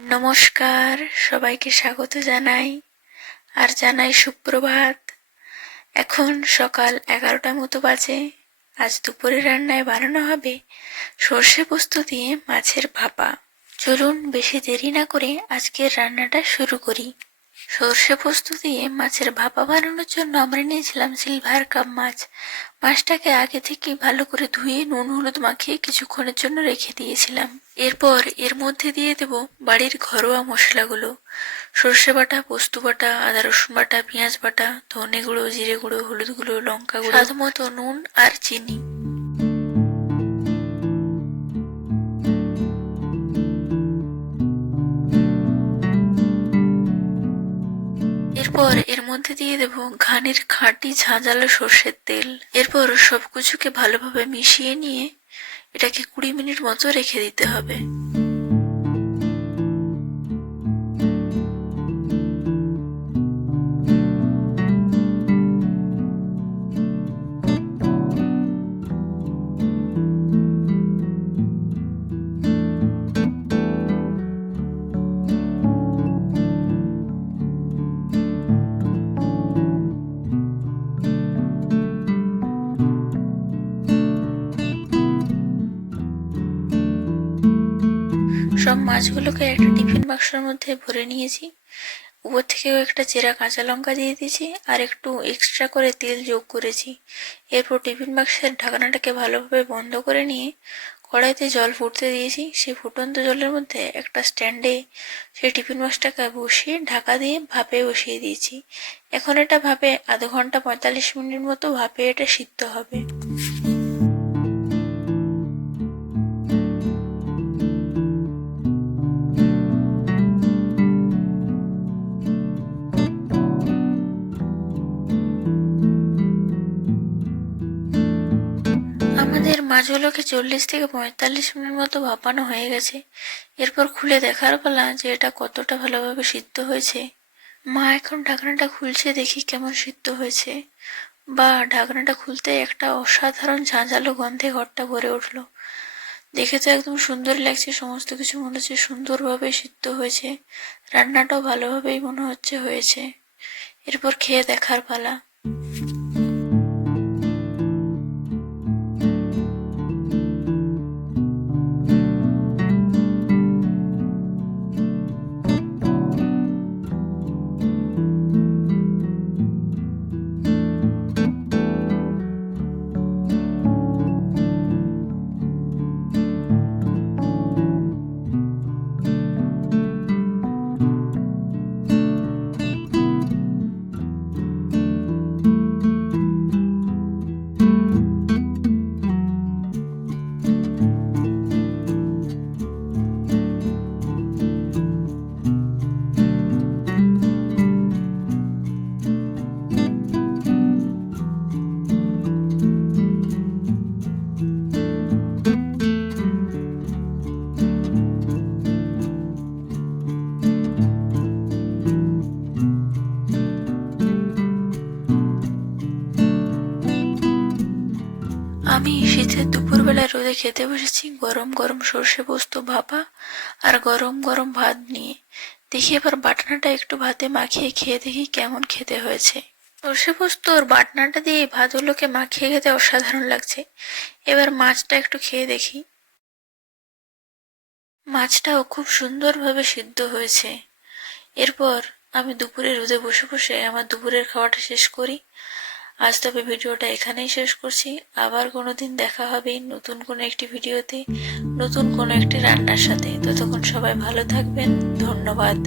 নমস্কার, সবাইকে স্বাগত জানাই আর জানাই সুপ্রভাত। এখন সকাল 11টা মতো বাজে। আজ দুপুরে রান্নায় বানানো হবে সর্ষে পোস্ত দিয়ে মাছের ভাপা। চলুন বেশি দেরি না করে আজকের রান্নাটা শুরু করি। সর্ষে পোস্ত দিয়ে মাছের ভাপা বানানোর জন্য আমরা নিয়েছিলাম সিলভার কাপ মাছ। মাছটাকে আগে থেকে ভালো করে ধুয়ে নুন হলুদ মাখিয়ে কিছুক্ষণের জন্য রেখে দিয়েছিলাম। এরপর এর মধ্যে দিয়ে দেব বাড়ির ঘরোয়া মশলাগুলো: সর্ষে বাটা, পোস্ত বাটা, আদা রসুন বাটা, পেঁয়াজ বাটা, ধনে গুঁড়ো, জিরে গুঁড়ো, হলুদ গুঁড়ো, লঙ্কা গুঁড়ো, স্বাদ মতো নুন আর চিনি। এরপর এর মধ্যে দিয়ে দেব ঘানির খাঁটি ঝাঁঝালো সর্ষের তেল। এরপর সবকিছুকে ভালোভাবে মিশিয়ে নিয়ে এটাকে 20 মিনিট মতো রেখে দিতে হবে। সব মাছগুলোকে একটা টিফিন বাক্সের মধ্যে ভরে নিয়েছি। উপর থেকেও একটা চেরা কাঁচা লঙ্কা দিয়ে দিয়েছি আর একটু এক্সট্রা করে তেল যোগ করেছি। এরপর টিফিন বাক্সের ঢাকনাটাকে ভালোভাবে বন্ধ করে নিয়ে কড়াইতে জল ফুটতে দিয়েছি। সেই ফুটন্ত জলের মধ্যে একটা স্ট্যান্ডে সেই টিফিন বাক্সটাকে বসিয়ে ঢাকা দিয়ে ভাপে বসিয়ে দিয়েছি। এখন এটা ভাপে আধ ঘন্টা 45 মিনিট মতো ভাপে এটা সিদ্ধ হবে। আমাদের মাছগুলোকে 40 থেকে 45 মিনিট মতো ভাপানো হয়ে গেছে। এরপর খুলে দেখার পালা যে এটা কতটা ভালোভাবে সিদ্ধ হয়েছে। মা এখন ঢাকনাটা খুলছে, দেখি কেমন সিদ্ধ হয়েছে। বা ঢাকনাটা খুলতে একটা অসাধারণ ঝাঁঝালো গন্ধে ঘরটা ভরে উঠলো। দেখে তো একদম সুন্দর লাগছে, সমস্ত কিছু মনে হচ্ছে সুন্দরভাবে সিদ্ধ হয়েছে, রান্নাটাও ভালোভাবেই মনে হচ্ছে হয়েছে। এরপর খেয়ে দেখার পালা। আমি শীতের দুপুরবেলা রোদে খেতে বসেছি গরম গরম সর্ষে পোস্ত ভাপা আর গরম গরম ভাত নিয়ে। দেখি এবার বাটনাটা একটু ভাতে মাখিয়ে খেয়ে দেখি কেমন খেতে হয়েছে। সর্ষে পোস্তর বাটনাটা দিয়ে ভাতগুলোকে মাখিয়ে খেতে অসাধারণ লাগছে। এবার মাছটা একটু খেয়ে দেখি। মাছটাও খুব সুন্দরভাবে সিদ্ধ হয়েছে। এরপর আমি দুপুরে রোদে বসে বসে আমার দুপুরের খাওয়াটা শেষ করি। আজ তবে ভিডিওটা এখানেই শেষ করছি। আবার কোনোদিন দেখা হবে নতুন কোনো একটি ভিডিওতে, নতুন কোনো একটি রান্নার সাথে। ততক্ষণ সবাই ভালো থাকবেন। ধন্যবাদ।